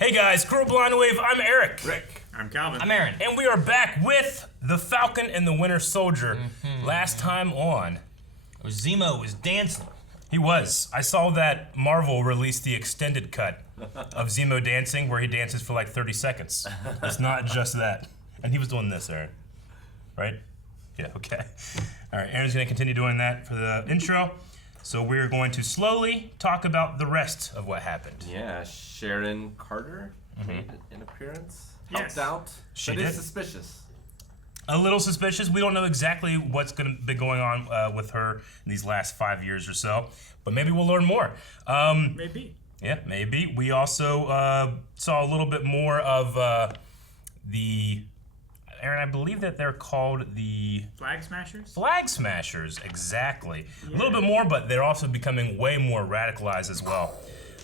Hey guys, Cruel Blind Wave, I'm Eric. Rick. I'm Calvin. I'm Aaron. And we are back with the Falcon and the Winter Soldier. Last time on, Zemo was dancing. he was. I saw that Marvel released the extended cut of Zemo dancing where he dances for like 30 seconds. It's not just that. And he was doing this, Aaron. Right? Yeah, okay. All right, Aaron's gonna continue doing that for the intro. So we're going to slowly talk about the rest of what happened. Yeah, Sharon Carter made an appearance. Yes. Helped out. She but did. is suspicious. A little suspicious. We don't know exactly what's going to be going on with her in these last 5 years or so, but maybe we'll learn more. Maybe. Yeah, maybe. We also saw a little bit more of the, Aaron, I believe that they're called the Flag Smashers? Flag Smashers, exactly. A little bit more, but they're also becoming way more radicalized as well.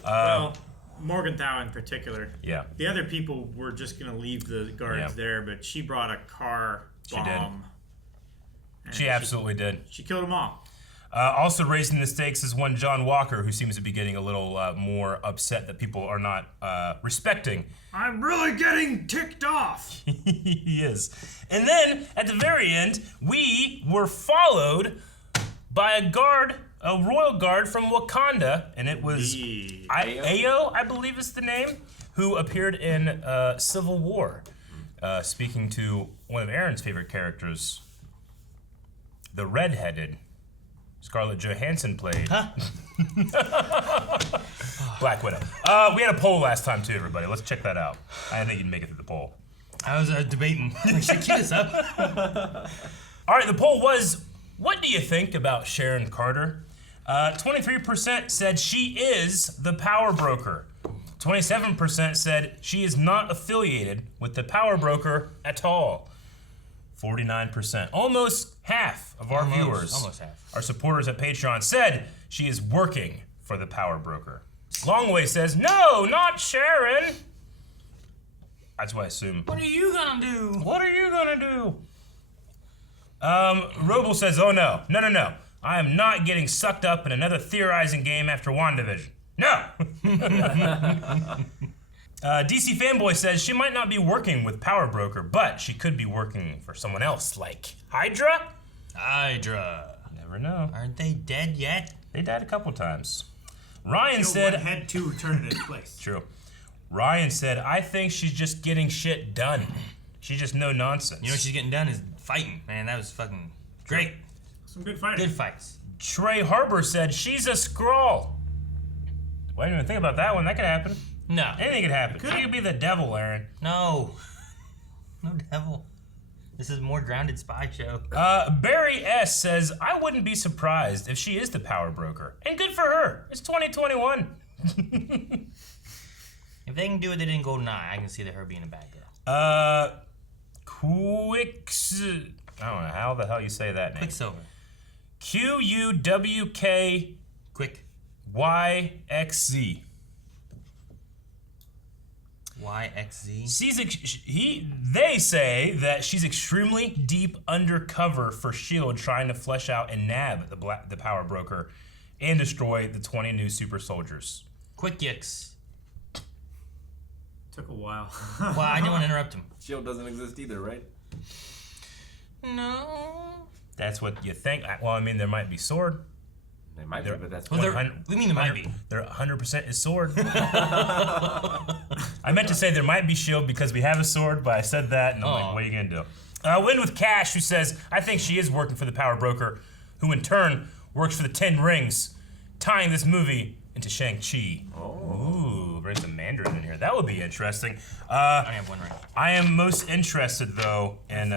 Well, Morgenthau in particular. Yeah. The other people were just going to leave the guards there, but she brought a car She did. bomb. and She absolutely did. She killed them all. Also raising the stakes is one John Walker, who seems to be getting a little more upset that people are not respecting. I'm really getting ticked off. He is. And then, at the very end, we were followed by a royal guard from Wakanda, and it was Ayo, I believe is the name, who appeared in Civil War, speaking to one of Aaron's favorite characters, the redheaded Scarlett Johansson played. Huh? Black Widow. We had a poll last time too, everybody. Let's check that out. I didn't think you'd make it through the poll. I was debating. We should keep this up. All right, the poll was, what do you think about Sharon Carter? 23% said she is the power broker. 27% said she is not affiliated with the power broker at all. 49%, almost half of our viewers, almost half. our supporters at Patreon, said she is working for the power broker. Longway says, no, not Sharon. That's what I assume. What are you gonna do? What are you gonna do? Roble says, oh no. I am not getting sucked up in another theorizing game after WandaVision. No! DC Fanboy says she might not be working with Power Broker, but she could be working for someone else, like Hydra? Hydra. Never know. Aren't they dead yet? They died a couple times. Ryan said... One had to return it in place. True. Ryan said, I think she's just getting shit done. She's just no nonsense. You know what she's getting done is fighting. Man, that was fucking great. Some good fighting. Good fights. Trey Harbor said, she's a Skrull. Well, I didn't even think about that one. That could happen. No. Anything could happen. She could be the devil, Aaron. No. No devil. This is a more grounded spy show. Barry S. says, I wouldn't be surprised if she is the power broker. And good for her. It's 2021. If they can do it, they didn't GoldenEye. I can see that her being a bad girl. Quicks... I don't know how the hell you say that name. Quicksilver. Quwk... Quick. YXZ. YXZ. They say that she's extremely deep undercover for S.H.I.E.L.D. trying to flesh out and nab the power broker and destroy the 20 new super soldiers. Quick Yix. Took a while. Well, I didn't want to interrupt him. S.H.I.E.L.D. doesn't exist either, right? No. That's what you think. Well, I mean, there might be sword. They might be, but that's Well, what. what do you mean there might be? There 100% is sword. I meant to say there might be S.H.I.E.L.D. because we have a sword, but I said that, and I'm like, what are you going to do? Win with Cash, who says, I think she is working for the power broker, who in turn works for the 10 Rings, tying this movie into Shang-Chi. Ooh, bring some Mandarin in here. That would be interesting. I have one ring. I am most interested, though, in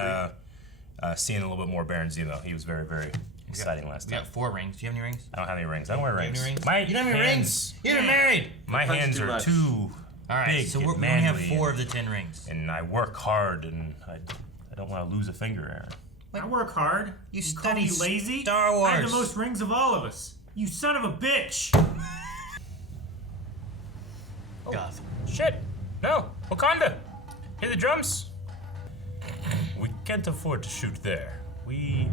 seeing a little bit more Baron Zemo. He was very, very exciting last We time. got 4 rings. Do you have any rings? I don't have any rings. I don't wear You have rings. any rings? My You don't have any hands, rings? You're married. My Punch hands too are much. too All right, big so and we only have manly 4 of the 10 rings. and I work hard, and I don't want to lose a finger, Aaron. I work hard. You call me study lazy? Star Wars. I have the most rings of all of us. You son of a bitch. Gotham. Shit! No! Wakanda! Hit the drums! We can't afford to shoot there. We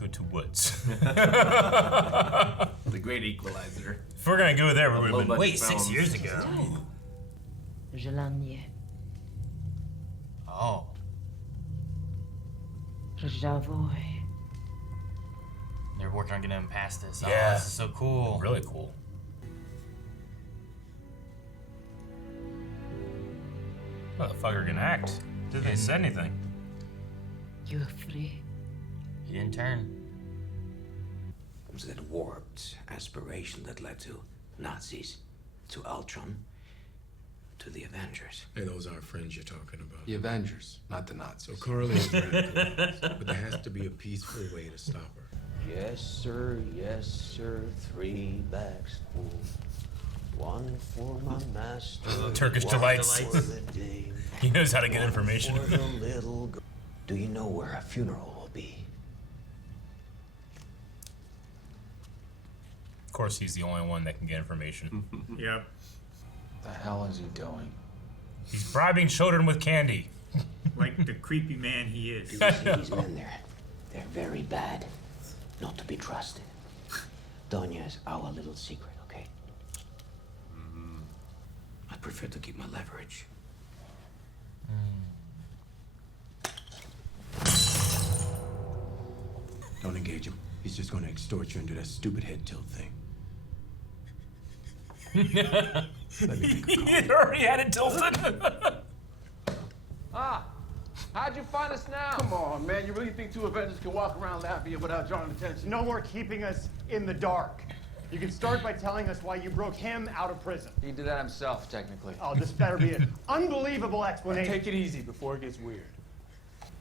go to woods. The great equalizer. If we're gonna go there, we're gonna low-budget Wait, films. 6 years ago. Желание. Oh. Ржавой. They're working on getting him past this. Oh, Yeah. this is so cool. Really cool. Motherfucker can act. Didn't say anything. You're free. He didn't turn. It was that warped aspiration that led to Nazis, to Ultron, to the Avengers. Hey, those aren't friends you're talking about. The Avengers, not the Nazis. So Carly is radical, but there has to be a peaceful way to stop her. Yes, sir, 3 bags full. One for my master. Turkish one delights. for the dame, He knows how to get one information. for the little girl. Do you know where a funeral will be? Of course, he's the only one that can get information. Yep. The hell is he doing? He's bribing children with candy. Like the creepy man he is. You see these men there? They're very bad. Not to be trusted. Donya is our little secret, okay? I prefer to keep my leverage. Don't engage him. He's just gonna extort you into that stupid head tilt thing. Let me make a call. He already had it tilted. Ah, how'd you find us now? Come on, man. You really think two Avengers can walk around Latvia without drawing attention? No more keeping us in the dark. You can start by telling us why you broke him out of prison. He did that himself, technically. Oh, this better be an unbelievable explanation. Take it easy before it gets weird.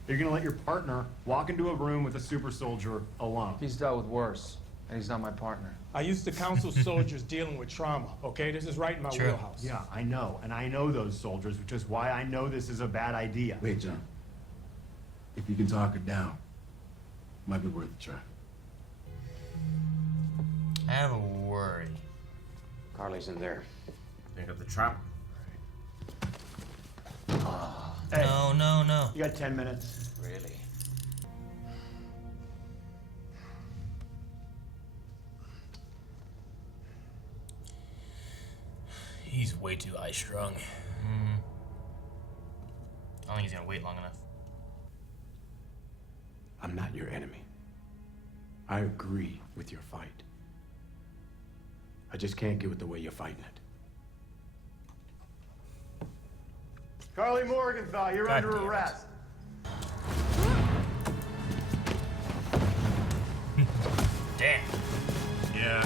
You're gonna let your partner walk into a room with a super soldier alone. He's dealt with worse, and he's not my partner. I used to counsel soldiers dealing with trauma, okay? This is right in my True. wheelhouse. Yeah, I know, and I know those soldiers, which is why I know this is a bad idea. Wait, John. If you can talk her down, might be worth a try. I have a worry. Carly's in there. Pick up the trap. Hey, No. you got 10 minutes. Really? He's way too high strung. I don't think he's gonna wait long enough. I'm not your enemy. I agree with your fight. I just can't get with the way you're fighting it. Carly Morgenthau, you're God under damn it. arrest. Damn. Yeah.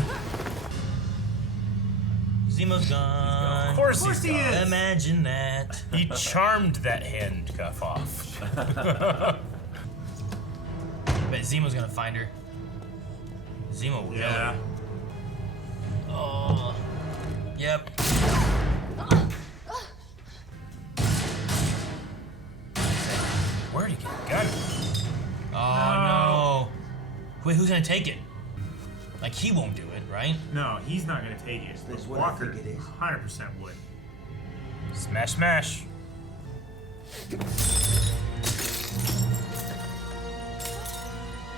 Zemo's gone. Of course he is. Imagine that. He charmed that handcuff off. Bet Zemo's gonna find her. Zemo will kill Yeah. her. Oh. Yep. Where'd he get a gun? Oh no. Wait, who's gonna take it? Like he won't do it, right? No, he's not gonna take it. That's what I Walker think it is. 100% would. Smash, smash.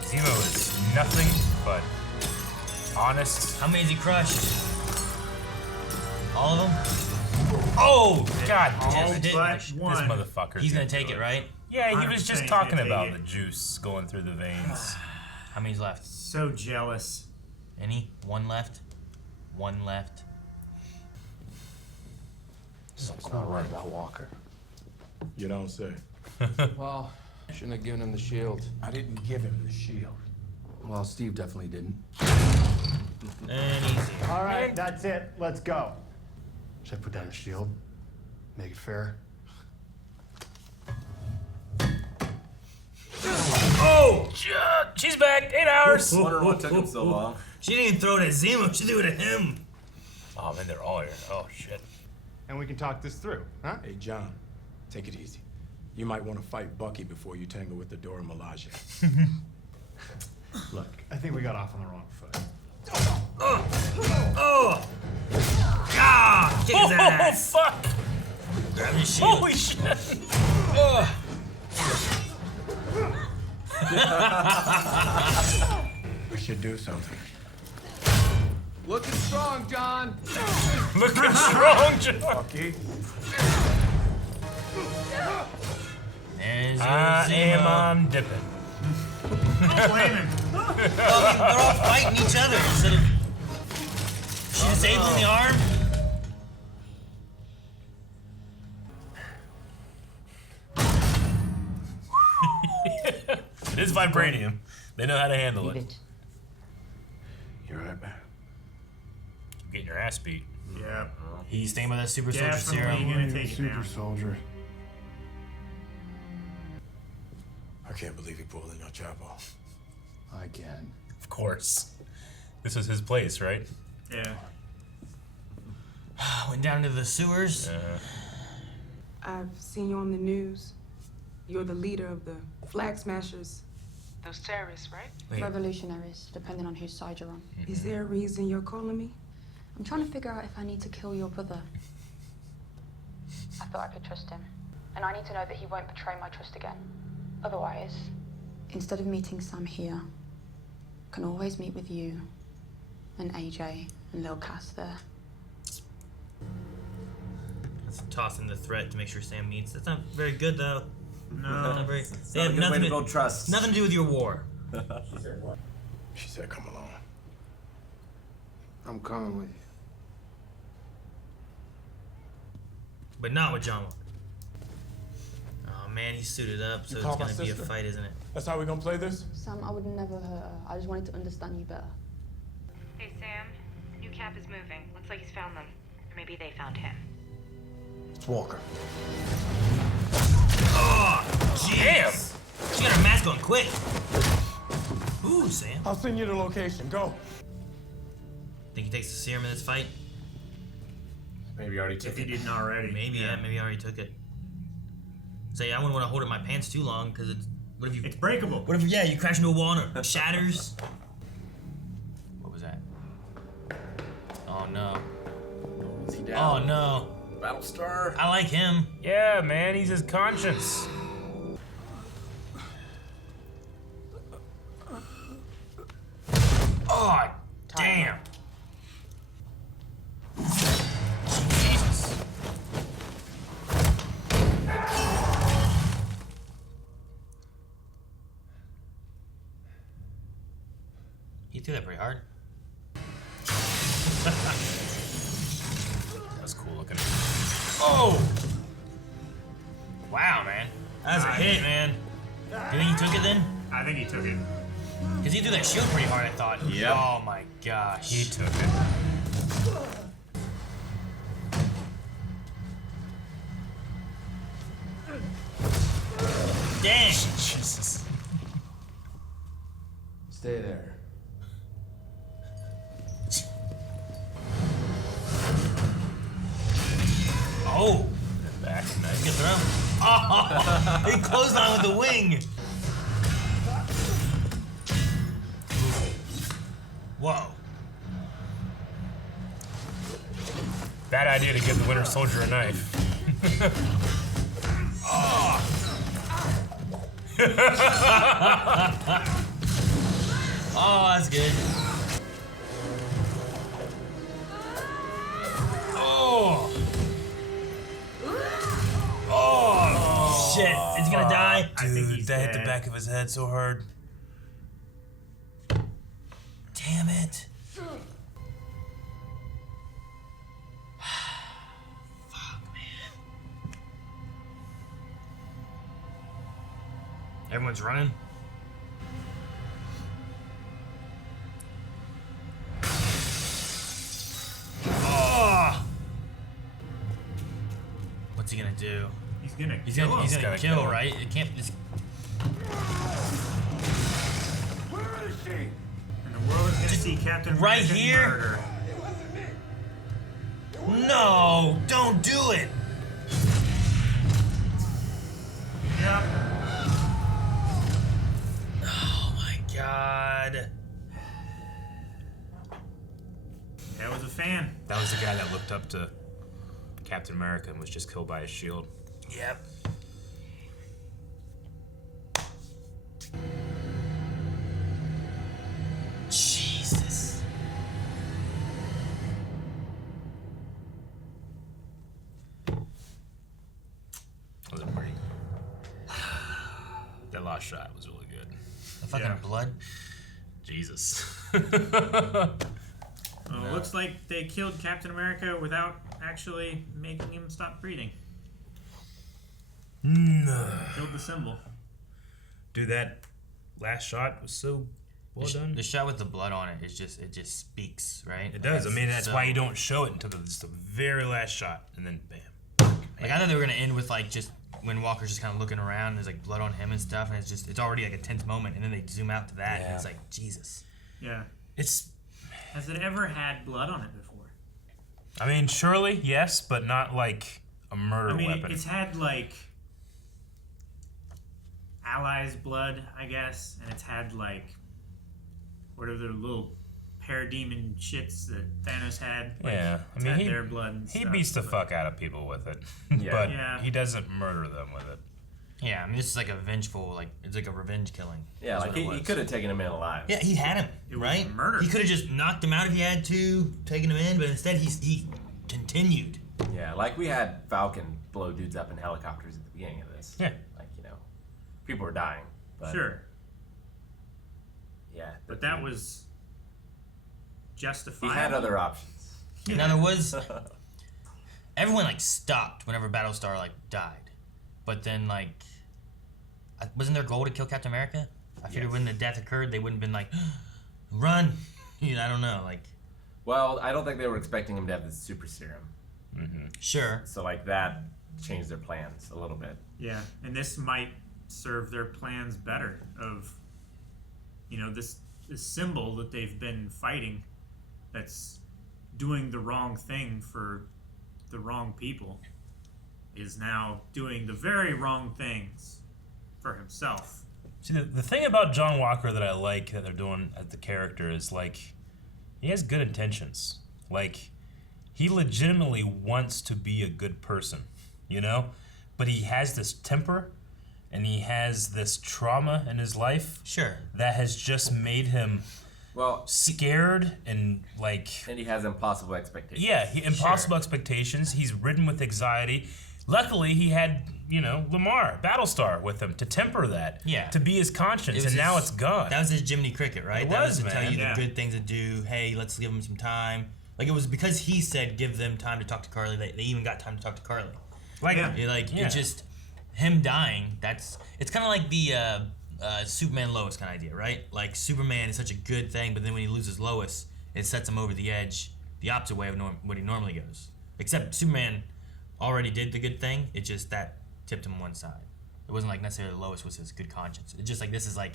Zemo is nothing but honest. How many has he crushed? All of them? Oh, God All damn it. but This one. motherfucker. He's gonna take it, right? Yeah, he was 100% just he's talking gonna about take the it. juice going through the veins. How many's left? So jealous. Any? One left? One left. Something's not right about Walker. You don't say. Well, shouldn't have given him the shield. I didn't give him the shield. Well, Steve definitely didn't. And easy. All right, that's it. Let's go. Should I put down the shield? Make it fair? Oh, she's back. 8 hours. Wonder what took him so long. She didn't even throw it at Zemo, she threw it at him. Oh, man, they're all here. Oh, shit. And we can talk this through, huh? Hey, John, take it easy. You might want to fight Bucky before you tangle with the Dora Milaje. Look, I think we got off on the wrong foot. Oh! Ah! Kick his Oh, ass! fuck. Grab his shield. Holy shit. We should do something. Looking strong, John. Looking strong, John. Bucky. There's I your am Zemo. dipping. Don't blame him. Well, I mean, they're all fighting each other instead of. She disabling the arm? It is vibranium. They know how to handle Leave it. it. You're right, man. Getting your ass beat. Yeah. He's staying by that super soldier Definitely serum. gonna take it Super now. soldier. I can't believe he pulled in El Chapo. Again. Of course. This was his place, right? Yeah. Went down to the sewers. I've seen you on the news. You're the leader of the flag smashers. Those terrorists, right? Wait. Revolutionaries, depending on whose side you're on. Is there a reason you're calling me? I'm trying to figure out if I need to kill your brother. I thought I could trust him. And I need to know that he won't betray my trust again. Otherwise, instead of meeting Sam here, I can always meet with you and AJ and Lil Cass there. Let's toss in the threat to make sure Sam meets. That's not very good, though. No. Not very, It's they not a have good way nothing to build trust. Nothing to do with your war. She said, come along. I'm coming with you. But not with John. Oh man, he's suited up, so You it's call my gonna be a sister? fight, isn't it? That's how we gonna play this? Sam, I would never hurt her. I just wanted to understand you better. Hey, Sam. New cap is moving. Looks like he's found them. Or maybe they found him. It's Walker. Oh, jeez! She got her mask on quick. Ooh, Sam. I'll send you the location. Go. Think he takes the serum in this fight? Maybe already took If he it. didn't already. Maybe, yeah, maybe I already took it. Say, I wouldn't want to hold it in my pants too long, because it's. What if you. It's breakable. What if, yeah, you crash into a wall and it shatters? What was that? Oh no. Is he down? Oh no. Battlestar. I like him. Yeah, man, he's his conscience. Oh, damn. Jesus. He threw that pretty hard. That's cool looking. Oh! Wow, man. That was a hit, man. Do you think he took it then? I think he took it. Because he threw that shield pretty hard, I thought. Yep. Oh my gosh. He took it. Dang! Jesus. Stay there. Oh! Back. Nice good throw. Oh! He closed on with the wing! Whoa. Bad idea to give the Winter Soldier a knife. Oh! Oh, that's good. Oh! Oh! Shit! Is he gonna die? I think Dude, he's that hit the dead. back of his head so hard. Damn it! Fuck, man. Everyone's running. Oh! What's he gonna do? He's gonna He's kill gonna, him. he's gonna gotta kill, kill him. right? It can't. It's, Where is she? And the world is gonna see Captain right America here? murder. no! Don't do it! Yep. Oh my god. That was a fan. That was the guy that looked up to Captain America and was just killed by his shield. Yep. Jesus. last shot was really good. The fucking blood. Jesus. Well, it looks like they killed Captain America without actually making him stop breathing. No. Killed the symbol. Dude, that last shot was so well done. The shot with the blood on it is just speaks, right? It does. I mean, that's so, why you don't show it until just the very last shot, and then bam. Like I thought they were gonna end with like just when Walker's just kind of looking around. And there's like blood on him and stuff, and it's already like a tense moment, and then they zoom out to that, and it's like Jesus. Yeah. It's. Has it ever had blood on it before? I mean, surely yes, but not like a murder weapon. It's had like Allies' blood, I guess, and it's had like whatever the little parademon shits that Thanos had. Like, yeah, I it's mean, had their blood and he stuff, beats the fuck out of people with it, but he doesn't murder them with it. Yeah, I mean, this is like a vengeful, like it's like a revenge killing. Yeah, like he could have taken him in alive. Yeah, he had him, right? Murder. He could have just knocked him out if he had to, taken him in, but instead he continued. Yeah, like we had Falcon blow dudes up in helicopters at the beginning of this. Yeah. Like, people were dying. But, sure. Yeah. But that was justifiable. He had other options. Now there was everyone like stopped whenever Battlestar like died, but then like wasn't their goal to kill Captain America? I figured when the death occurred, they wouldn't have been like run. I don't know, like. Well, I don't think they were expecting him to have the super serum. Mm-hmm. Sure. So like that changed their plans a little bit. Yeah, and this might serve their plans better. Of this symbol that they've been fighting, that's doing the wrong thing for the wrong people, is now doing the very wrong things for himself. See, the thing about John Walker that I like that they're doing at the character is like he has good intentions. Like he legitimately wants to be a good person, but he has this temper and he has this trauma in his life. Sure. That has just made him scared and like. And he has impossible expectations. Yeah, impossible expectations. He's ridden with anxiety. Luckily, he had Lamar, Battlestar, with him to temper that. Yeah. To be his conscience, and now it's gone. That was his Jiminy Cricket, right? It that was, to tell man. you the good things to do. Hey, let's give him some time. Like it was because he said give them time to talk to Carly. They even got time to talk to Carly. It's just him dying. It's kind of like the Superman Lois kind of idea, right? Like Superman is such a good thing, but then when he loses Lois, it sets him over the edge, the opposite way of what he normally goes. Except Superman already did the good thing. It just that tipped him one side. It wasn't like necessarily Lois was his good conscience. It's just like this is like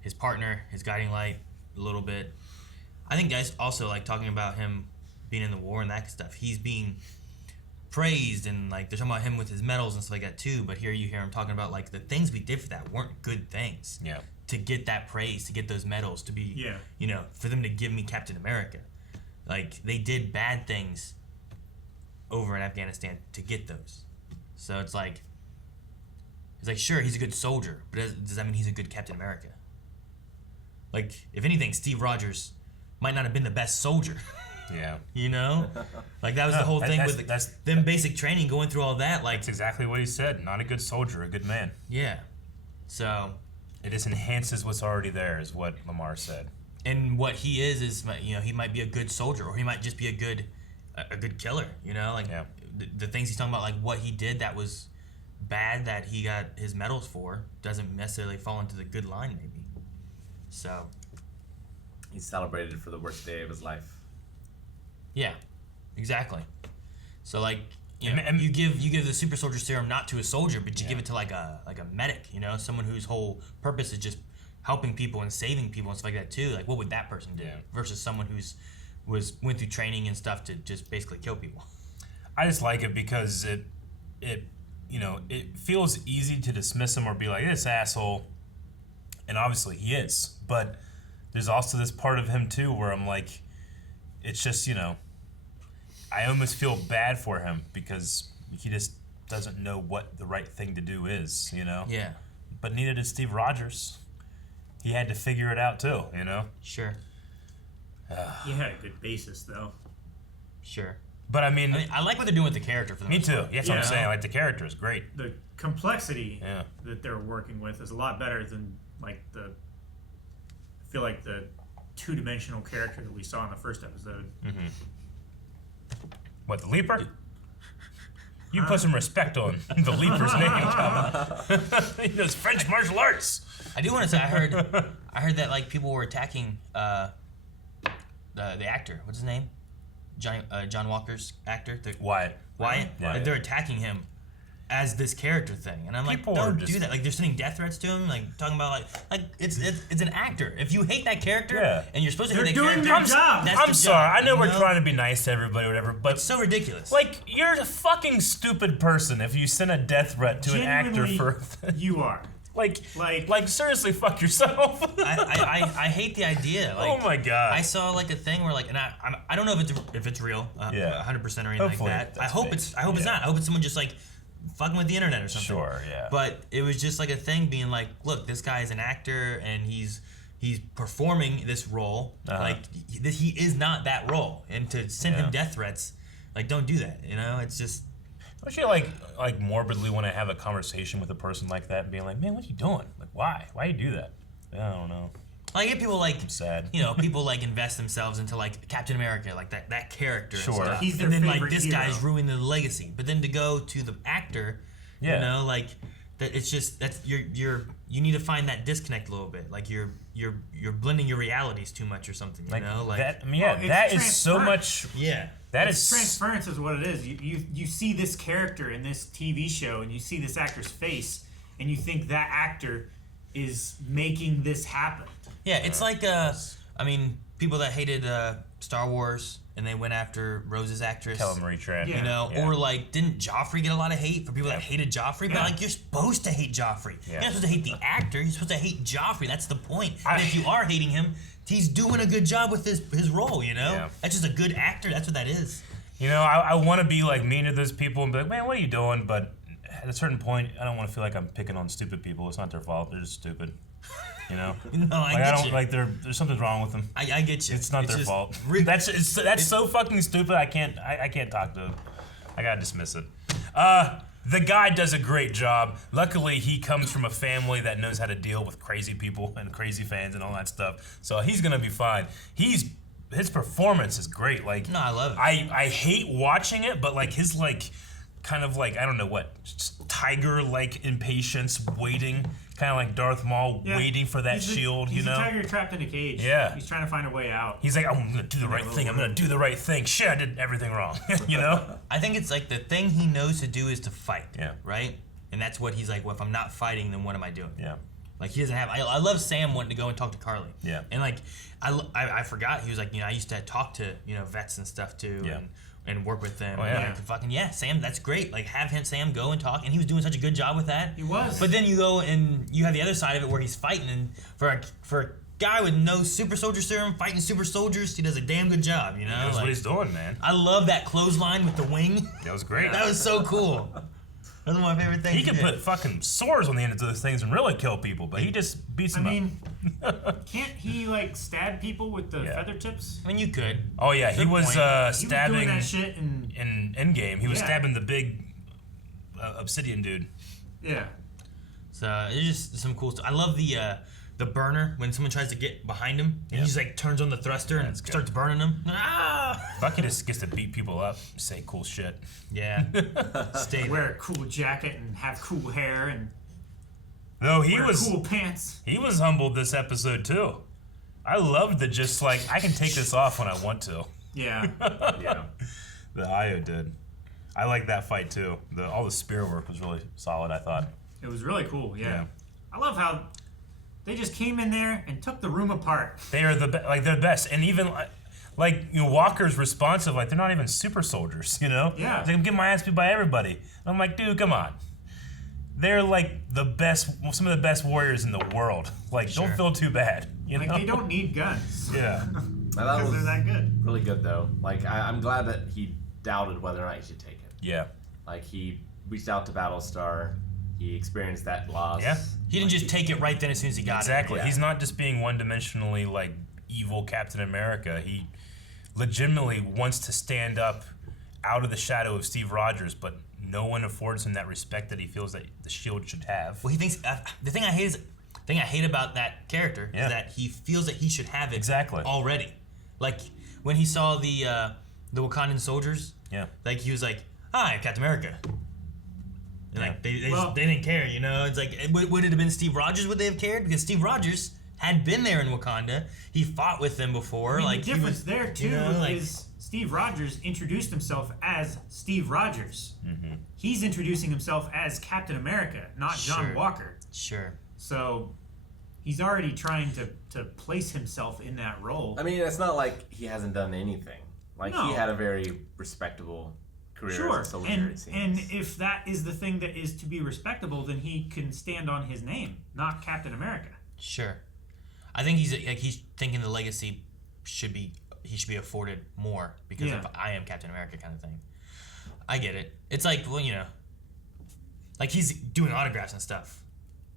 his partner, his guiding light, a little bit. I think guys also like talking about him being in the war and that stuff. He's being praised and like they're talking about him with his medals and stuff like that too. But here you hear him talking about like the things we did for that weren't good things. Yeah. To get that praise, to get those medals, to be for them to give me Captain America. Like they did bad things over in Afghanistan to get those. So it's like sure he's a good soldier, but does that mean he's a good Captain America? Like if anything, Steve Rogers might not have been the best soldier. Yeah. Like that was the whole thing with them basic training, going through all that. Like that's exactly what he said. Not a good soldier, a good man. Yeah. So it just enhances what's already there, is what Lamar said. And what he is he might be a good soldier, or he might just be a good killer. The things he's talking about, like what he did that was bad, that he got his medals for, doesn't necessarily fall into the good line, maybe. So he celebrated for the worst day of his life. Yeah, exactly. So like you give the super soldier serum not to a soldier, but you give it to like a medic, someone whose whole purpose is just helping people and saving people and stuff like that too. Like what would that person do versus someone went through training and stuff to just basically kill people? I just like it because it feels easy to dismiss him or be like, this asshole, and obviously he is, but there's also this part of him too where I'm like, it's just, I almost feel bad for him because he just doesn't know what the right thing to do is, Yeah. But neither did Steve Rogers. He had to figure it out too, Sure. He had a good basis though. Sure. But I mean, I like what they're doing with the character. For the me most too. part. That's what I'm saying. Like the character is great. The complexity that they're working with is a lot better than like I feel like the two-dimensional character that we saw in the first episode. Mm-hmm. What, the Leaper? You put some respect on the Leaper's name. He knows French martial arts. I do want to say I heard that like people were attacking the actor. What's his name? John Walker's actor. Wyatt. Like, they're attacking him as this character thing, and I'm like, don't do that. Like they're sending death threats to him, like talking about like it's an actor. If you hate that character and you're supposed to hate that character, their job. I'm sorry. I know we're trying to be nice to everybody, or whatever, but it's so ridiculous. Like you're a fucking stupid person if you send a death threat to an actor for. You are. Like seriously, fuck yourself. I hate the idea. Like, oh my god! I saw like a thing where like, and I don't know if it's real, 100% or anything Hopefully like that. I hope it's not. I hope it's someone just like fucking with the internet or something. Sure, yeah. But it was just like a thing being like, look, this guy is an actor and he's performing this role. Like he is not that role, and to send him death threats, like don't do that. You know, it's just. Don't you like morbidly want to have a conversation with a person like that and being like, man, what are you doing? Like, why? Why do you do that? I don't know. I get people like, I'm sad. You know, people like invest themselves into like Captain America, like that character. Sure. And stuff. He's their and then like favorite this hero. guy's ruining the legacy. But then to go to the actor, you know, like that, it's just that's you need to find that disconnect a little bit. Like you're blending your realities too much or something. You know, like that. I mean, that is so much. Yeah. Transference is what it is. You see this character in this TV show, and you see this actor's face, and you think that actor is making this happen. Yeah, it's like I mean, people that hated Star Wars and they went after Rose's actress, Kelly Marie Tran. You know, or like didn't Joffrey get a lot of hate for people that hated Joffrey? But like you're supposed to hate Joffrey. You're not supposed to hate the actor. You're supposed to hate Joffrey. That's the point. And if you are hating him, he's doing a good job with his role, you know? That's just a good actor. That's what that is. You know, I want to be like mean to those people and be like, man, what are you doing? But at a certain point, I don't want to feel like I'm picking on stupid people. It's not their fault. They're just stupid. You know? No, I get you. Like there's something wrong with them. I get you. It's not their fault. That's so fucking stupid. I can't talk to them. I gotta dismiss it. The guy does a great job. Luckily, he comes from a family that knows how to deal with crazy people and crazy fans and all that stuff. So he's gonna be fine. His performance is great. Like, no, I love it. I hate watching it, but like his like kind of like I don't know what tiger like impatience, waiting, kind of like Darth Maul waiting for that shield. He's you know, a tiger trapped in a cage. Yeah, he's trying to find a way out. He's like, I'm gonna do the right thing. I'm gonna do the right thing. Shit, I did everything wrong. You know. I think it's like the thing he knows to do is to fight. Yeah. Right. And that's what he's like. Well, if I'm not fighting, then what am I doing? Yeah. Like he doesn't have. I love Sam wanting to go and talk to Carly. Yeah. And like I forgot he was like, you know, I used to talk to, you know, vets and stuff too. Yeah. And work with them. Oh, yeah. And fucking Sam, that's great. Like have Sam go and talk, and he was doing such a good job with that. He was. But then you go and you have the other side of it where he's fighting, and for a guy with no super soldier serum fighting super soldiers, he does a damn good job. You know, That's what he's doing, man. I love that clothesline with the wing. That was great. That was so cool. That's one of my favorite things. He can put fucking swords on the end of those things and really kill people, but he just beats them up. Can't he like stab people with the feather tips? I mean, you could. Oh yeah, he was stabbing doing that shit in Endgame. He was stabbing the big obsidian dude. Yeah. So it's just some cool stuff. I love the burner when someone tries to get behind him and he just like turns on the thruster and starts burning them. Ah! Bucky just gets to beat people up, say cool shit. Yeah. Wear a cool jacket and have cool hair and he was cool pants. He was humbled this episode too. I loved the just like I can take this off when I want to. Yeah. Yeah. The Io did. I like that fight too. All the spear work was really solid, I thought. It was really cool, yeah. I love how they just came in there and took the room apart. They are they're the best, and even like you know, Walker's responsive, like they're not even super soldiers, you know? Yeah. Like, I'm getting my ass beat by everybody. I'm like, dude, come on. They're like the best, some of the best warriors in the world. Like, don't feel too bad. You know? They don't need guns. Yeah. Because they're that good. Really good though. Like I'm glad that he doubted whether or not he should take it. Yeah. Like he reached out to Battlestar. He experienced that loss. Yeah. He didn't just take it right then as soon as he got it. Exactly. Yeah. He's not just being one-dimensionally like evil Captain America. He legitimately wants to stand up out of the shadow of Steve Rogers, but no one affords him that respect that he feels that the Shield should have. Well, he thinks the thing I hate about that character is that he feels that he should have it already. Like when he saw the Wakandan soldiers, like he was like, "Hi, Captain America." And like they didn't care, you know. It's like would it have been Steve Rogers? Would they have cared? Because Steve Rogers had been there in Wakanda. He fought with them before. I mean, the difference there too is Steve Rogers introduced himself as Steve Rogers. Mm-hmm. He's introducing himself as Captain America, not John Walker. Sure. So he's already trying to place himself in that role. I mean, it's not like he hasn't done anything. Like he had a very respectable career as a soldier. And if that is the thing that is to be respectable, then he can stand on his name, not Captain America. Sure. I think he's thinking the legacy should be afforded more because of I am Captain America kind of thing. I get it. It's like, well, you know, like he's doing autographs and stuff.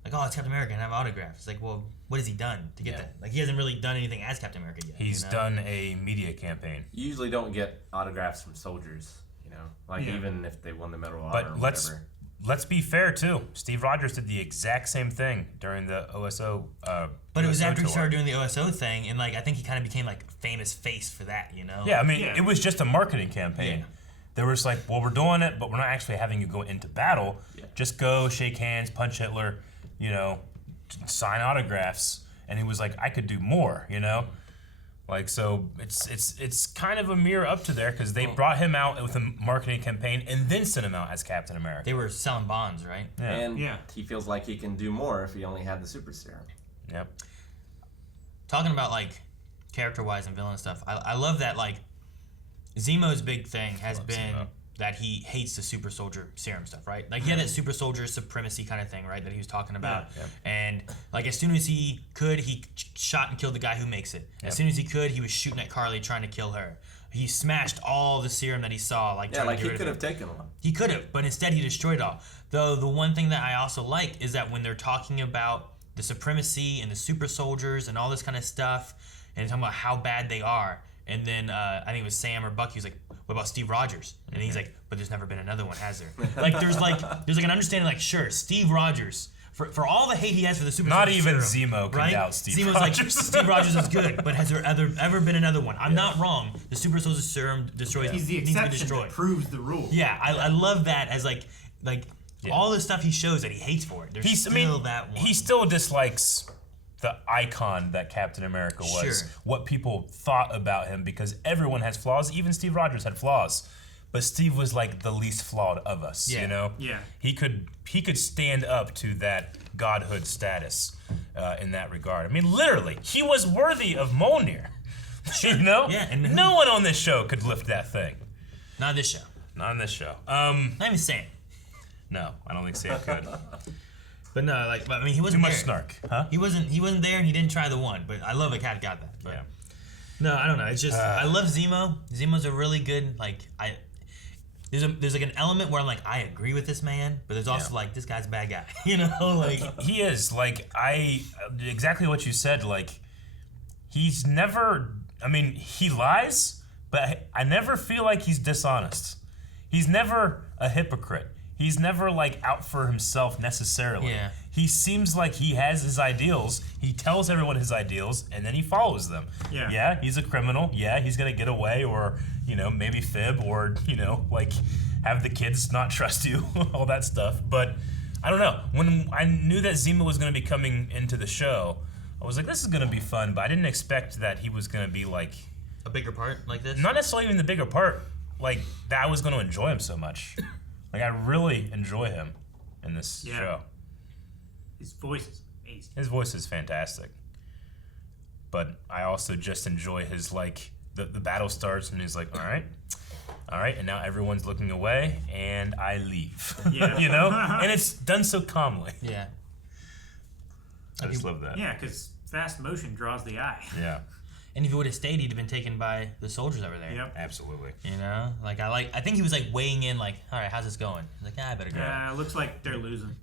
Like, oh, it's Captain America and I have autographs. It's like, well, what has he done to get that? Like, he hasn't really done anything as Captain America yet. He's done a media campaign. You usually don't get autographs from soldiers, you know, like even if they won the Medal of Honor or whatever. Let's be fair too. Steve Rogers did the exact same thing during the OSO. But it was after he started doing the OSO thing, and like I think he kind of became like famous face for that, you know? Yeah, I mean, it was just a marketing campaign. Yeah. There was like, well, we're doing it, but we're not actually having you go into battle. Yeah. Just go, shake hands, punch Hitler, you know, sign autographs. And he was like, I could do more, you know? Like, so it's kind of a mirror up to there because they brought him out with a marketing campaign and then sent him out as Captain America. They were selling bonds, right? Yeah. And he feels like he can do more if he only had the super serum. Yep. Talking about like character-wise and villain stuff, I love that like Zemo's big thing has been that he hates the super soldier serum stuff, right? Like he had that super soldier supremacy kind of thing, right? That he was talking about. Yeah. And like as soon as he could, he shot and killed the guy who makes it. As soon as he could, he was shooting at Carly trying to kill her. He smashed all the serum that he saw. Like like he could have taken one. He could have, but instead he destroyed it all. Though the one thing that I also like is that when they're talking about the supremacy and the super soldiers and all this kind of stuff, and talking about how bad they are, and then I think it was Sam or Bucky was like, what about Steve Rogers? And he's like, but there's never been another one, has there? Like there's like an understanding, like sure, Steve Rogers, for all the hate he has for the super not soldier even serum, Zemo can doubt Steve Zemo's Rogers. like, Steve Rogers is good, but has there ever been another one? I'm not wrong. The super soldier serum destroys. He's the needs to be exception destroyed. that proves the rule. Yeah, I love that as like all the stuff he shows that he hates for it. There's still that one. He still dislikes the icon that Captain America was. Sure. What people thought about him, because everyone has flaws. Even Steve Rogers had flaws, but Steve was like the least flawed of us. You know. Yeah. He could stand up to that godhood status in that regard. I mean, literally, he was worthy of Mjolnir. You know. Yeah. And no one on this show could lift that thing. Not on this show. Not on this show. Not even Sam. No, I don't think Sam could. But no, like, I mean, he wasn't Too much there. snark, huh? He wasn't there, and he didn't try the one. But I love a cat got that. But no, I don't know. It's just I love Zemo. Zemo's a really good there's like an element where I'm like, I agree with this man, but there's also like, this guy's a bad guy. You know, like he is. Like exactly what you said. Like he's never. I mean, he lies, but I never feel like he's dishonest. He's never a hypocrite. He's never like out for himself necessarily. Yeah. He seems like he has his ideals. He tells everyone his ideals, and then he follows them. Yeah. Yeah, he's a criminal. Yeah, he's gonna get away, or maybe fib, or like have the kids not trust you, all that stuff. But I don't know. When I knew that Zemo was gonna be coming into the show, I was like, this is gonna be fun. But I didn't expect that he was gonna be like a bigger part like this. Not necessarily even the bigger part. Like that I was gonna enjoy him so much. Like, I really enjoy him in this show. His voice is amazing. His voice is fantastic. But I also just enjoy his, like, the battle starts and he's like, all right, and now everyone's looking away, and I leave. Yeah. You know? And it's done so calmly. Yeah. I just love that. Yeah, because fast motion draws the eye. Yeah. And if he would have stayed, he'd have been taken by the soldiers over there. Yep. Absolutely. You know? Like, I think he was, like, weighing in, like, all right, how's this going? He's like, I better go. Yeah, it looks like they're losing.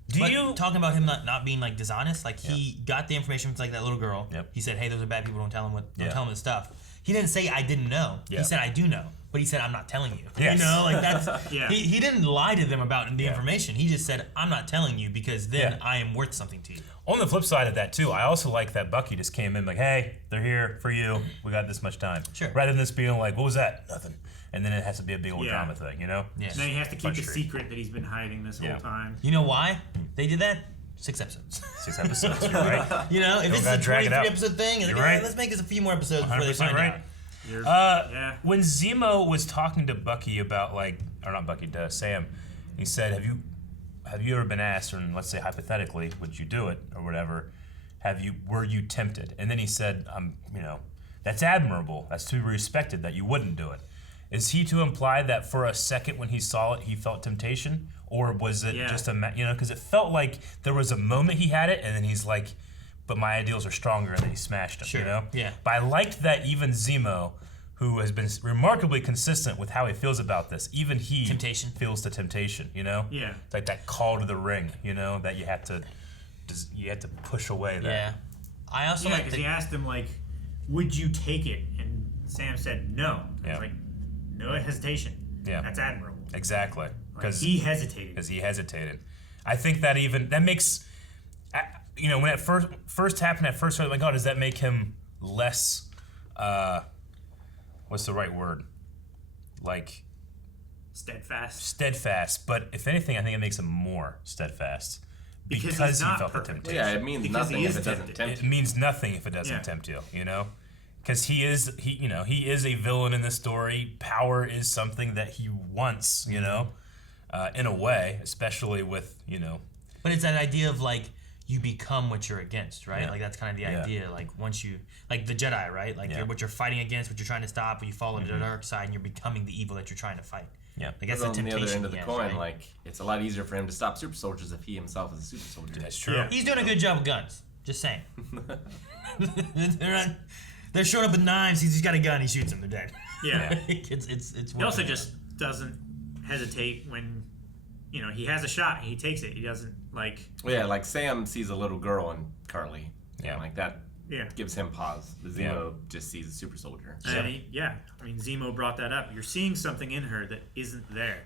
Talking about him not being, like, dishonest, like, he got the information from, like, that little girl. Yep. He said, hey, those are bad people, don't tell him this stuff. he didn't say I didn't know. Yeah. He said I do know, but he said I'm not telling you. Yes. You know, like that's Yeah. he didn't lie to them about the information. He just said I'm not telling you because then I am worth something to you. On the flip side of that too, I also like that Bucky just came in like, hey, they're here for you. We got this much time. Sure. Rather than this being like, what was that? Nothing. And then it has to be a big old drama thing, you know? Yeah. And then he has to keep the secret that he's been hiding this whole time. You know why they did that? 6 episodes. 6 episodes, you're right. You know, if Don't it's gotta a drag it 23 out. episode thing, You're like, right. let's make this a few more episodes before they 100% find right. out. When Zemo was talking to Bucky about or not Bucky, to Sam, he said, have you ever been asked, or let's say hypothetically, would you do it or whatever? Were you tempted? And then he said, that's admirable. That's to be respected that you wouldn't do it. Is he to imply that for a second when he saw it, he felt temptation? Or was it just because it felt like there was a moment he had it and then he's like, but my ideals are stronger, and then he smashed them, Sure. you know? Yeah. But I liked that even Zemo, who has been remarkably consistent with how he feels about this, even he feels the temptation, you know? Yeah. It's like that call to the ring, you know, that you have to push away that. Yeah. I also like because he asked him like, would you take it? And Sam said no. Yeah. It's like, no hesitation. Yeah. That's admirable. Exactly. Because he hesitated. Because he hesitated. I think that makes, when it first happened at first, I was like, oh, does that make him less, what's the right word? Like, steadfast. But if anything, I think it makes him more steadfast. Because he felt the temptation. Yeah, it means nothing if it doesn't tempt It you. means nothing if it doesn't tempt you, you know? Because he is a villain in the story. Power is something that he wants, you know, in a way, especially with, But it's that idea of like you become what you're against, right? Yeah. Like that's kind of the Yeah. idea. Like once you, like the Jedi, right? Like you're, what you're fighting against, what you're trying to stop, you fall into the dark side, and you're becoming the evil that you're trying to fight. Yeah. Like that's But the on the temptation. other end of the he has, coin, right? like it's a lot easier for him to stop super soldiers if he himself is a super soldier. That's true. Yeah. He's doing a good job with guns. Just saying. They're showing up with knives. He's just got a gun. He shoots them. They're dead. Yeah. it's. He also just doesn't hesitate when, he has a shot and he takes it. He doesn't like. Well, yeah, like Sam sees a little girl in Carly. Yeah. And like that Yeah. gives him pause. The Zemo just sees a super soldier. And Zemo brought that up. You're seeing something in her that isn't there.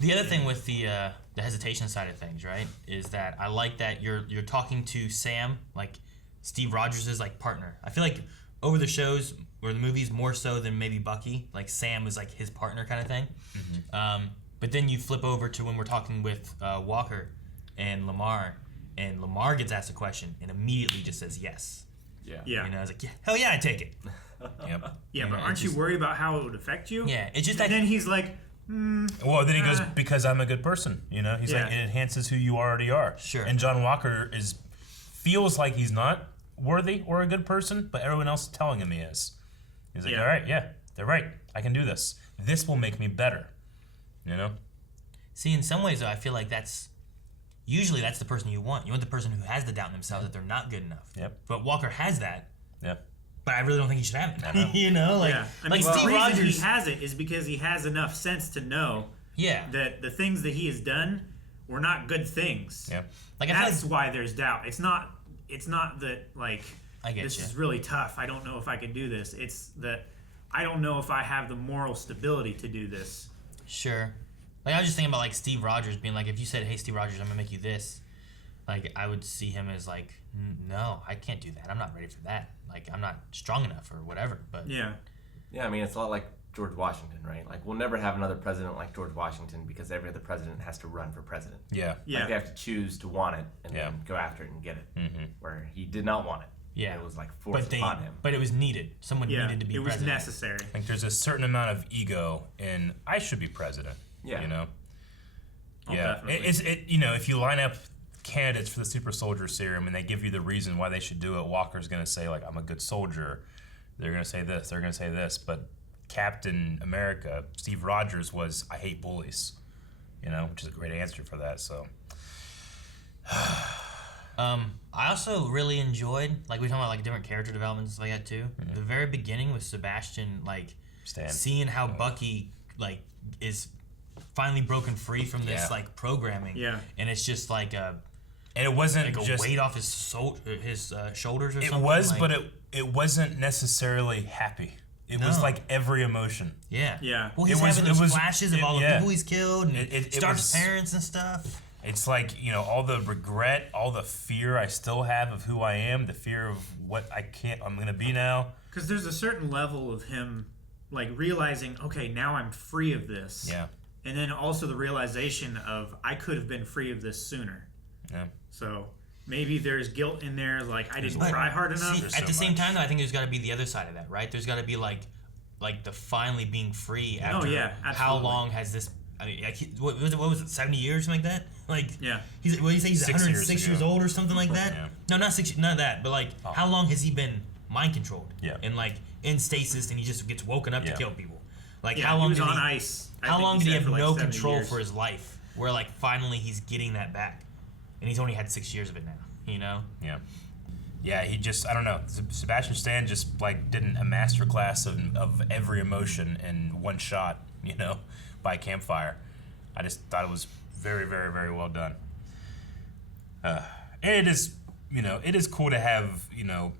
The other thing with the hesitation side of things, right, is that I like that you're talking to Sam, like Steve Rogers' like partner. I feel like over the shows or the movies more so than maybe Bucky, like Sam is like his partner kind of thing. Mm-hmm. But then you flip over to when we're talking with Walker and Lamar gets asked a question and immediately just says yes. Yeah. Yeah. I was like, yeah, hell yeah, I take it. Yep. Yeah, but aren't you worried about how it would affect you? Yeah, it's just and then he's like, Well, then he goes, because I'm a good person, you know? He's like, it enhances who you already are. Sure. And John Walker feels like he's not worthy or a good person, but everyone else is telling him he is. He's like, all right, they're right. I can do this. This will make me better, you know? See, in some ways, though, I feel like that's the person you want. You want the person who has the doubt in themselves that they're not good enough. Yep. But Walker has that. Yep. But I really don't think he should have it. I know. You know, like, I like mean, Steve the reason Rogers. he has it is because he has enough sense to know that the things that he has done were not good things. Yeah. Like, that's why there's doubt. It's not that like I get this you. is really tough. I don't know if I can do this. It's that I don't know if I have the moral stability to do this. Sure. Like, I was just thinking about like Steve Rogers being like, if you said, "Hey, Steve Rogers, I'm gonna make you this," like I would see him as like, "No, I can't do that. I'm not ready for that. Like, I'm not strong enough or whatever." But yeah, I mean, it's a lot like George Washington, right? Like, we'll never have another president like George Washington because every other president has to run for president. Yeah. Like, they have to choose to want it and then go after it and get it. Mm-hmm. Where he did not want it. Yeah. It was like forced upon him. But it was needed. Someone needed to be it was president. necessary. I think there's a certain amount of ego in I should be president. Yeah. You know? Oh, yeah. If you line up candidates for the super soldier serum and they give you the reason why they should do it, Walker's going to say, like, I'm a good soldier. They're going to say this. They're going to say this. But Captain America, Steve Rogers, was, I hate bullies. You know, which is a great answer for that. So. I also really enjoyed, like, we talking about like different character developments and stuff like that too. Mm-hmm. The very beginning with Sebastian, like seeing how Bucky like is finally broken free from this like programming. Yeah. And it's just like a. And it wasn't like just a weight off his shoulders or it something. was, like, but it wasn't necessarily happy. It was like every emotion. Yeah. Yeah. Well, he's having those flashes of all the people he's killed and Stark's parents and stuff. It's like, all the regret, all the fear I still have of who I am, the fear of what I'm going to be now. Because there's a certain level of him, like, realizing, okay, now I'm free of this. Yeah. And then also the realization of, I could have been free of this sooner. Yeah. So maybe there's guilt in there, like, I didn't try hard enough. See, at the same time, though, I think there's got to be the other side of that, right? There's got to be, like the finally being free after how long has this... I mean, what was it, 70 years, something like that? Like, yeah. What do you say, he's 106 years old or something like that? Yeah. No, not 6, none of that, but, like, how long has he been mind controlled? Yeah. And, like, in stasis, and he just gets woken up to kill people. Like, Yeah, how long he was on ice. How long did he have for like no 70 control years. for his life? Where, like, finally he's getting that back. And he's only had 6 years of it now, Yeah. Yeah, he just, I don't know. Sebastian Stan just, like, did a masterclass of every emotion in one shot, by a campfire. I just thought it was very, very, very well done. And it is, it is cool to have,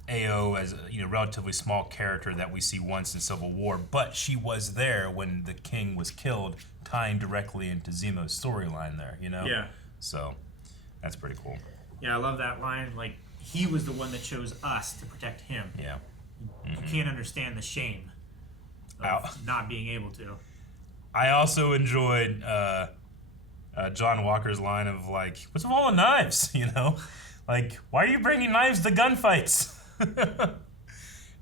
AO as a, relatively small character that we see once in Civil War, but she was there when the king was killed, tying directly into Zemo's storyline there, Yeah. So, that's pretty cool. Yeah, I love that line. Like, he was the one that chose us to protect him. Yeah. You can't understand the shame of not being able to. I also enjoyed John Walker's line of, like, what's with all the knives, Like, why are you bringing knives to gunfights?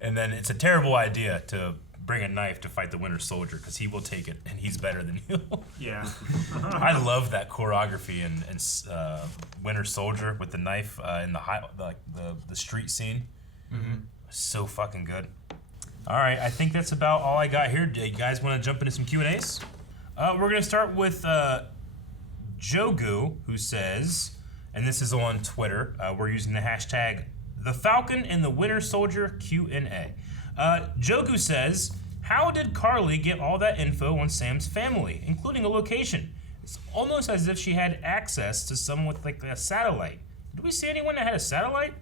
And then it's a terrible idea to bring a knife to fight the Winter Soldier because he will take it and he's better than you. Yeah. I love that choreography in Winter Soldier with the knife in the street scene. So fucking good. All right, I think that's about all I got here. Do you guys want to jump into some Q&As? We're going to start with Jogu, who says, and this is on Twitter, we're using the hashtag The Falcon and the Winter Soldier Q&A. Jogu says, how did Carly get all that info on Sam's family, including a location? It's almost as if she had access to someone with, like, a satellite. Did we see anyone that had a satellite?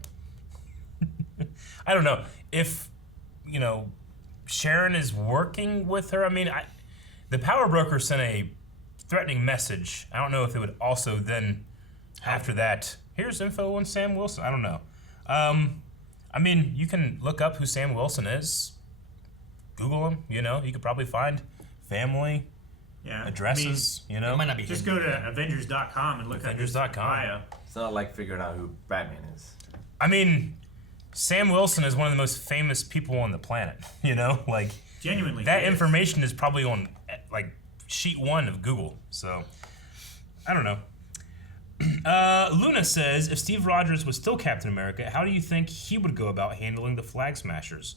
I don't know. If, Sharon is working with her, I mean, the power broker sent a threatening message. I don't know if it would also then, after that, here's info on Sam Wilson. I don't know. I mean, you can look up who Sam Wilson is. Google him, you could probably find family, addresses, It might not be just go to Avengers.com and look at his bio. It's not like figuring out who Batman is. I mean, Sam Wilson is one of the most famous people on the planet, Like, genuinely. That information is probably on, like, sheet 1 of Google, so, I don't know. Luna says, if Steve Rogers was still Captain America, how do you think he would go about handling the Flag Smashers?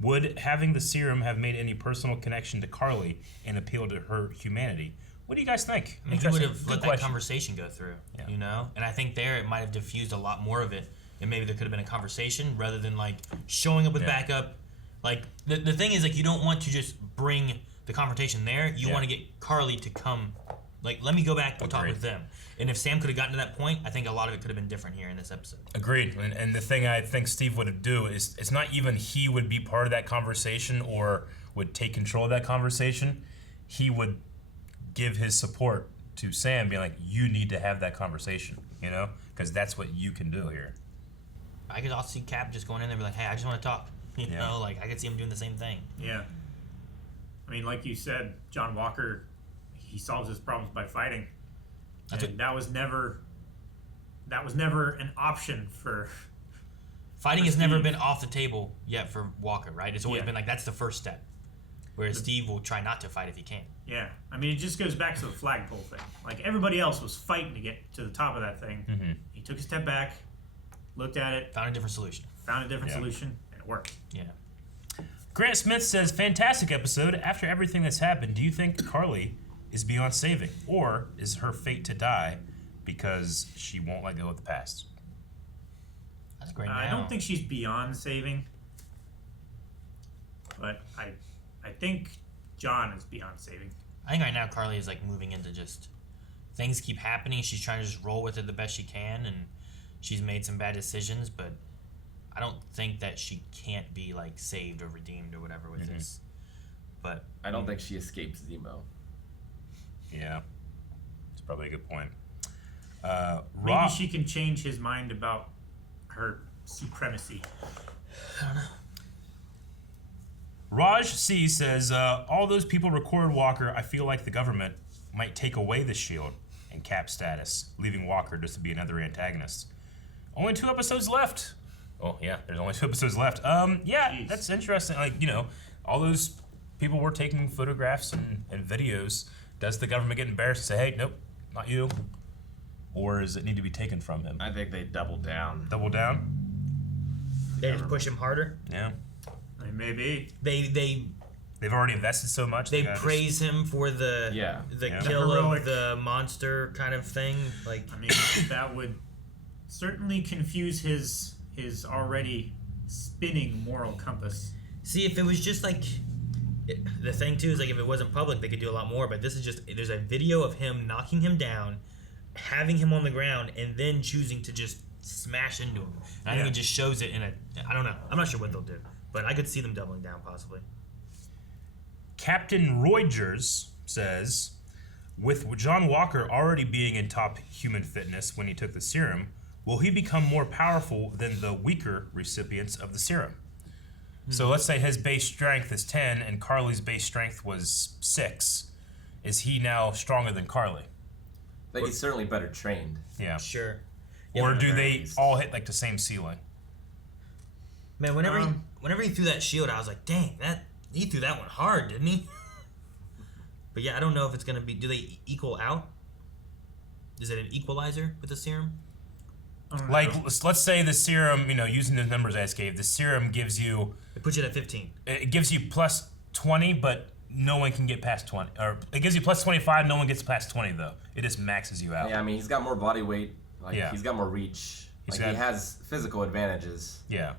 Would having the serum have made any personal connection to Carly and appeal to her humanity? What do you guys think? I mean, he would have let that conversation go through, And I think there it might have diffused a lot more of it. And maybe there could have been a conversation rather than, like, showing up with backup. Like, the thing is, like, you don't want to just bring the confrontation there. You want to get Carly to come, like, let me go back and talk with them. And if Sam could have gotten to that point, I think a lot of it could have been different here in this episode. Agreed. And the thing I think Steve would do is, it's not even he would be part of that conversation or would take control of that conversation. He would give his support to Sam, being like, you need to have that conversation, because that's what you can do here. I could also see Cap just going in there and be like, hey, I just want to talk. Like, I could see him doing the same thing. Yeah. I mean, like you said, John Walker, he solves his problems by fighting. That was never an option for... Fighting has never been off the table yet for Walker, right? It's always been like, that's the first step. Whereas Steve will try not to fight if he can. Yeah. I mean, it just goes back to the flagpole thing. Like, everybody else was fighting to get to the top of that thing. Mm-hmm. He took a step back, looked at it. Found a different solution. And it worked. Yeah. Grant Smith says, fantastic episode. After everything that's happened, do you think Carly is beyond saving? Or is her fate to die because she won't let go of the past? That's great. I don't think she's beyond saving. But I think John is beyond saving. I think right now Carly is, like, moving into just... Things keep happening. She's trying to just roll with it the best she can. And she's made some bad decisions. But I don't think that she can't be, like, saved or redeemed or whatever with this. but I don't think she escapes Zemo. Yeah, it's probably a good point. Maybe she can change his mind about her supremacy. I don't know. Raj C says, all those people recorded Walker. I feel like the government might take away the shield and Cap status, leaving Walker just to be another antagonist. Only 2 episodes left. Oh, yeah, there's only 2 episodes left. Yeah, Jeez. That's interesting. Like, you know, all those people were taking photographs and videos. Does the government get embarrassed and say, hey, nope, not you? Or does it need to be taken from him? I think they double down. Double down? They just push him harder? Yeah. Maybe. They've already invested so much. They praise him for the kill of the monster kind of thing. Like, I mean, that would certainly confuse his already spinning moral compass. See, if it was just like the thing too is like if it wasn't public, they could do a lot more. But this is just there's a video of him knocking him down, having him on the ground, and then choosing to just smash into him. And I think it just shows it in a. I don't know. I'm not sure what they'll do, but I could see them doubling down possibly. Captain Reuters says, with John Walker already being in top human fitness when he took the serum, will he become more powerful than the weaker recipients of the serum? So let's say his base strength is 10 and Carly's base strength was 6. Is he now stronger than Carly? I think he's certainly better trained. Yeah. Sure. Or do they all hit like the same ceiling? Man, whenever he threw that shield, I was like, dang, he threw that one hard, didn't he? But yeah, I don't know if it's going to be... Do they equal out? Is it an equalizer with the serum? Like, let's say the serum, using the numbers I just gave, the serum gives you... It puts you at 15. It gives you plus 20, but no one can get past 20. Or it gives you plus 25, no one gets past 20, though. It just maxes you out. Yeah, I mean, he's got more body weight. He's got more reach. He has physical advantages. Yeah.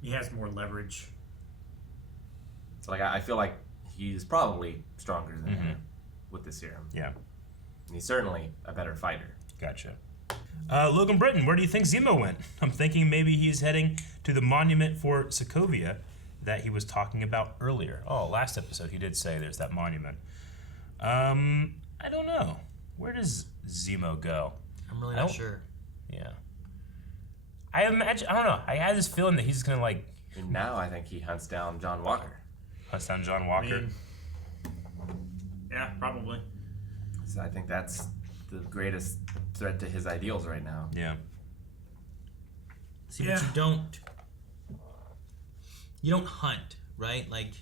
He has more leverage. So, I feel like he's probably stronger than him with the serum. Yeah. And he's certainly a better fighter. Gotcha. Logan Britton, where do you think Zemo went? I'm thinking maybe he's heading to the monument for Sokovia that he was talking about earlier. Oh, last episode he did say there's that monument. I don't know. Where does Zemo go? I'm really not sure. Yeah. I don't know. I had this feeling that he's just gonna And now I think he hunts down John Walker. Hunts down John Walker. Yeah, probably. So I think that's the greatest threat to his ideals right now. Yeah. See, but you don't hunt, right? Like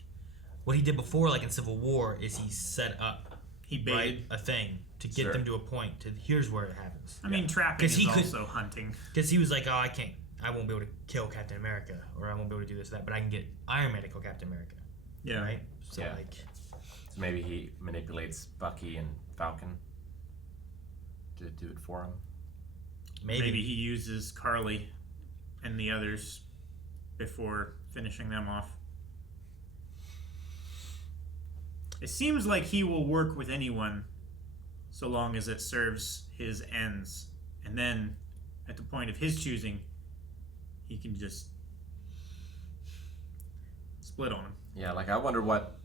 what he did before, like in Civil War, is he set up, he baited a thing to get them to a point. To here's where it happens. I mean, trapping is also hunting. Because he was like, oh, I won't be able to kill Captain America, or I won't be able to do this or that, but I can get Iron Man to kill Captain America. Yeah. Right. So So maybe he manipulates Bucky and Falcon to do it for him. Maybe he uses Carly and the others before finishing them off. It seems like he will work with anyone so long as it serves his ends. And then, at the point of his choosing, he can just split on him. Yeah, I wonder what,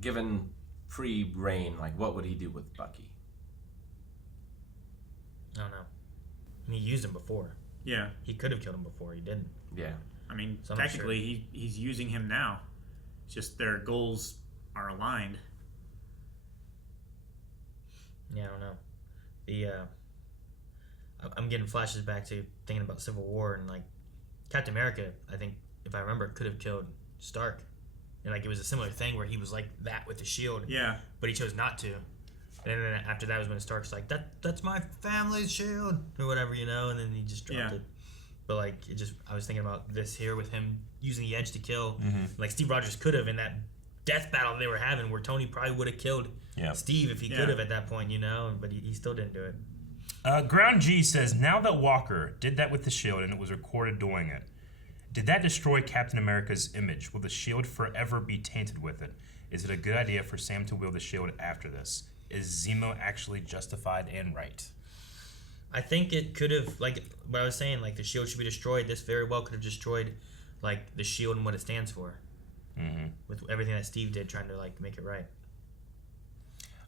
given free reign, what would he do with Bucky? I don't know. And he used him before. Yeah. He could have killed him before. He didn't. Yeah. I mean, technically, he's using him now. It's just their goals are aligned. Yeah, I don't know. I'm getting flashes back to thinking about Civil War and Captain America. I think if I remember, could have killed Stark, and it was a similar thing where he was like that with the shield. Yeah. But he chose not to. And then after that was when Stark's like, that's my family's shield or whatever, and then he just dropped it. But I was thinking about this here with him using the edge to kill. Mm-hmm. Steve Rogers could have in that death battle they were having, where Tony probably would have killed Steve if he could have at that point, but he still didn't do it. Ground G says, now that Walker did that with the shield and it was recorded doing it, did that destroy Captain America's image? Will the shield forever be tainted with it? Is it a good idea for Sam to wield the shield after this? Is Zemo actually justified and right? I think it could have, what I was saying, the shield should be destroyed. This very well could have destroyed, the shield and what it stands for. with everything that Steve did, trying to like make it right.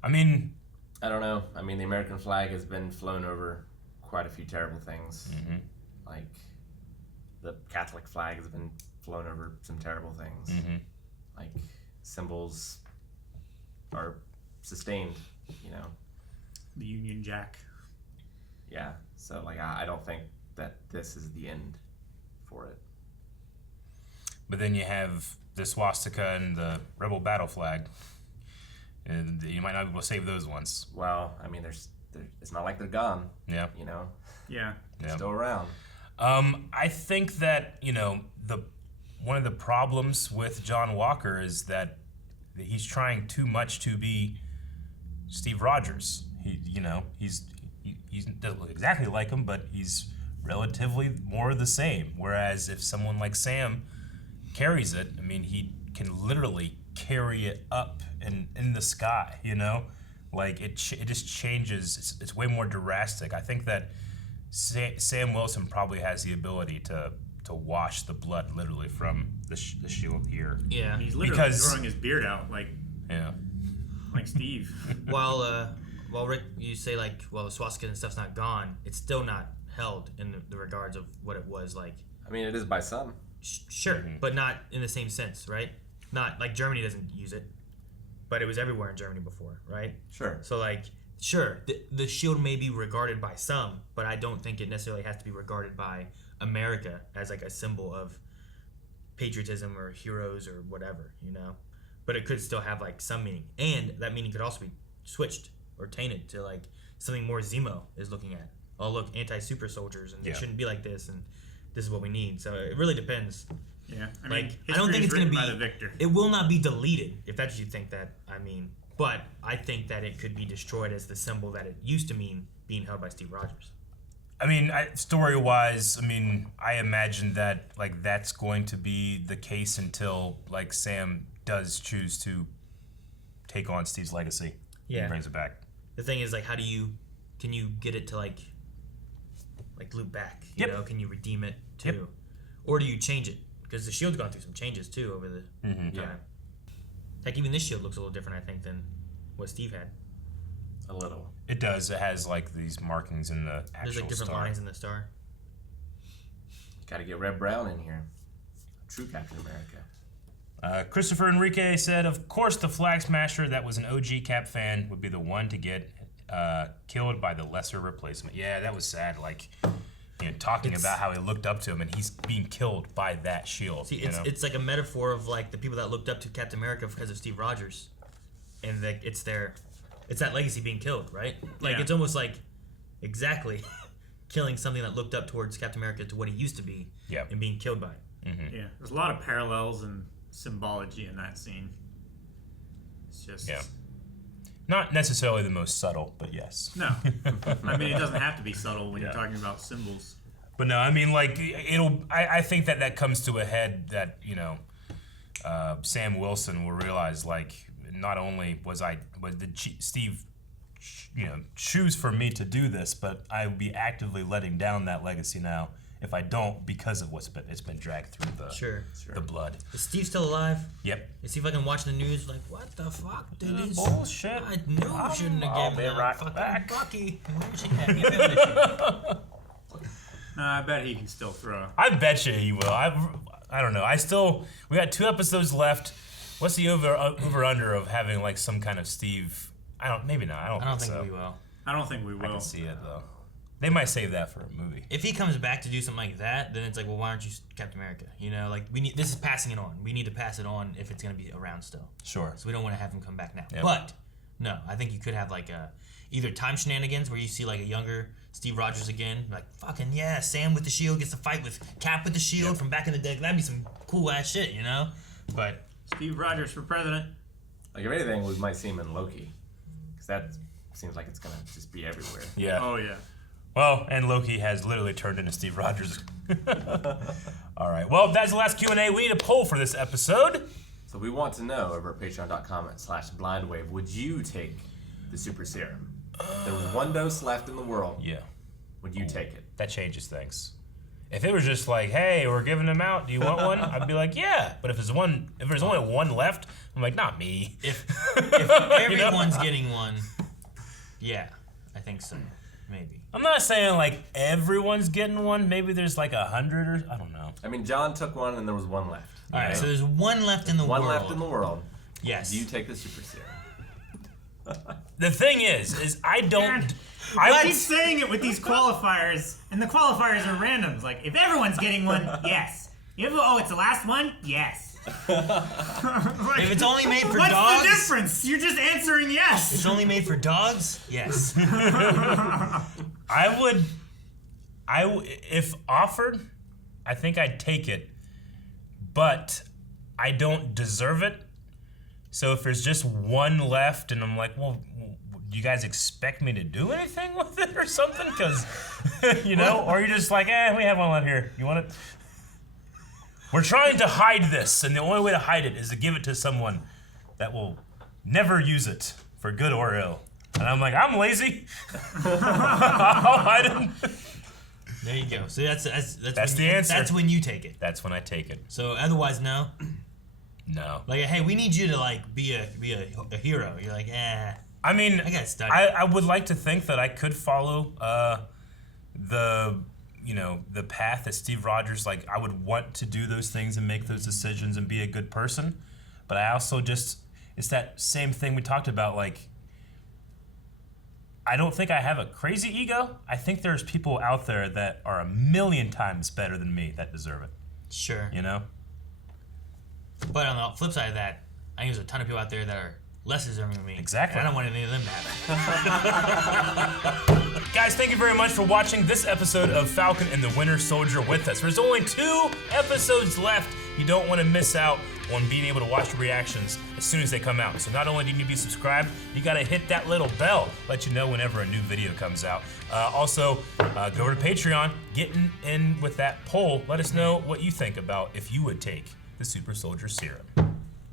I mean, I don't know. I mean, the American flag has been flown over quite a few terrible things. Like the Catholic flag has been flown over some terrible things. Like symbols are sustained, you know. The Union Jack. Yeah. So like I don't think that this is the end for it. But then you have the swastika and the rebel battle flag, and you might not be able to save those ones. Well, I mean, it's not like they're gone. Yeah. You know. Yeah. They're still around. I think that one of the problems with John Walker is that he's trying too much to be Steve Rogers. He doesn't look exactly like him, but he's relatively more the same. Whereas if someone like Sam carries it, I mean, he can literally carry it up and in the sky, you know? Like, it just changes. It's way more drastic. I think that Sam Wilson probably has the ability to wash the blood literally from the shield here. Yeah. He's literally growing his beard out like Steve. While Rick, you say like, well, the swastika and stuff's not gone, it's still not held in the regards of what it was like. I mean, it is by some. Sure, but not in the same sense, right? Not like Germany doesn't use it, but it was everywhere in Germany before, right? Sure. So like, sure, the shield may be regarded by some, but I don't think it necessarily has to be regarded by America as like a symbol of patriotism or heroes or whatever, you know? But it could still have like some meaning, and that meaning could also be switched or tainted to like something more Zemo is looking at. Oh, look, anti-super soldiers, and they shouldn't be like this, and this is what we need. So it really depends. Yeah, I mean, I don't think it's going to be. By the victor. It will not be deleted if that's what you think that. I mean, but I think that it could be destroyed as the symbol that it used to mean, being held by Steve Rogers. I mean, story-wise, I mean, I imagine that like that's going to be the case until like Sam does choose to take on Steve's legacy. Yeah, and brings it back. The thing is, like, can you get it to like loop back? You know, can you redeem it too, or do you change it? Because the shield's gone through some changes too over the time. Like even this shield looks a little different, I think, than what Steve had. A little. It does. It has like these markings in the actual There's like different star. lines in the star. Got to get Red Brown in here. True Captain America. Christopher Enrique said, of course the Flag Smasher that was an OG Cap fan would be the one to get killed by the lesser replacement. Yeah, that was sad. Like, talking about how he looked up to him and he's being killed by that shield. See, it's like a metaphor of like the people that looked up to Captain America because of Steve Rogers, and it's that legacy being killed, right? Like it's almost like exactly killing something that looked up towards Captain America to what he used to be, and being killed by it. Yeah, there's a lot of parallels and symbology in that scene. It's just not necessarily the most subtle, but yes. No, I mean it doesn't have to be subtle when you're talking about symbols. But no, I mean like I think that comes to a head that Sam Wilson will realize like not only did Steve choose for me to do this, but I would be actively letting down that legacy now if I don't, because of it's been dragged through the blood. Is Steve still alive? Yep. You see if I can watch the news. Like, what the fuck, dude? Bullshit. I knew I shouldn't have given that right fucking back. Bucky. Where should have given it? I bet he can still throw. I bet you he will. I don't know. We got 2 episodes left. What's the over under of having like some kind of Steve? Maybe not. I don't think we will. I don't think we will. I can see it though. They might save that for a movie. If he comes back to do something like that, then it's like, well, why aren't you Captain America? Like this is passing it on. We need to pass it on if it's gonna be around still. Sure. So we don't want to have him come back now. Yep. But no, I think you could have like either time shenanigans where you see like a younger Steve Rogers again, like fucking yeah, Sam with the shield gets to fight with Cap with the shield from back in the day. That'd be some cool ass shit, But Steve Rogers for president. Like if anything, we might see him in Loki, because that seems like it's gonna just be everywhere. Yeah. Oh yeah. Well, and Loki has literally turned into Steve Rogers. All right. Well, that's the last Q&A. We need a poll for this episode. So we want to know over at patreon.com/blindwave, would you take the super serum? There was 1 dose left in the world. Yeah. Would you take it? That changes things. If it was just like, hey, we're giving them out, do you want one? I'd be like, yeah. But if there's only one left, I'm like, not me. If everyone's getting one, yeah, I think so. Maybe. I'm not saying like everyone's getting one. Maybe there's like 100 or I don't know. I mean, John took one and there was one left. All right, so there's one left in the world. One left in the world. Yes. Do you take the super serum? The thing is I don't. I keep saying it with these qualifiers, and the qualifiers are randoms. Like, if everyone's getting one, yes. It's the last one, yes. If it's only made for dogs. What's the difference? You're just answering yes. It's only made for dogs. Yes. If offered, I think I'd take it, but I don't deserve it. So if there's just one left, and I'm like, well, do you guys expect me to do anything with it or something? Because, or you're just like, we have one left here. You want it? We're trying to hide this, and the only way to hide it is to give it to someone that will never use it for good or ill. And I'm like, I'm lazy. I'll hide it. There you go. So that's the answer. That's when you take it. That's when I take it. So otherwise, no. No. Like, hey, we need you to like be a hero. You're like, I mean, I got stuck. I would like to think that I could follow the path that Steve Rogers, like, I would want to do those things and make those decisions and be a good person. But I also it's that same thing we talked about, like, I don't think I have a crazy ego. I think there's people out there that are a million times better than me that deserve it. Sure. But on the flip side of that, I think there's a ton of people out there that are less deserving than me. Exactly. And I don't want any of them to happen. Guys, thank you very much for watching this episode of Falcon and the Winter Soldier with us. There's only 2 episodes left. You don't want to miss out on being able to watch the reactions as soon as they come out. So not only do you need to be subscribed, you got to hit that little bell, let you know whenever a new video comes out. Also, go over to Patreon, get in with that poll. Let us know what you think about if you would take the Super Soldier Serum.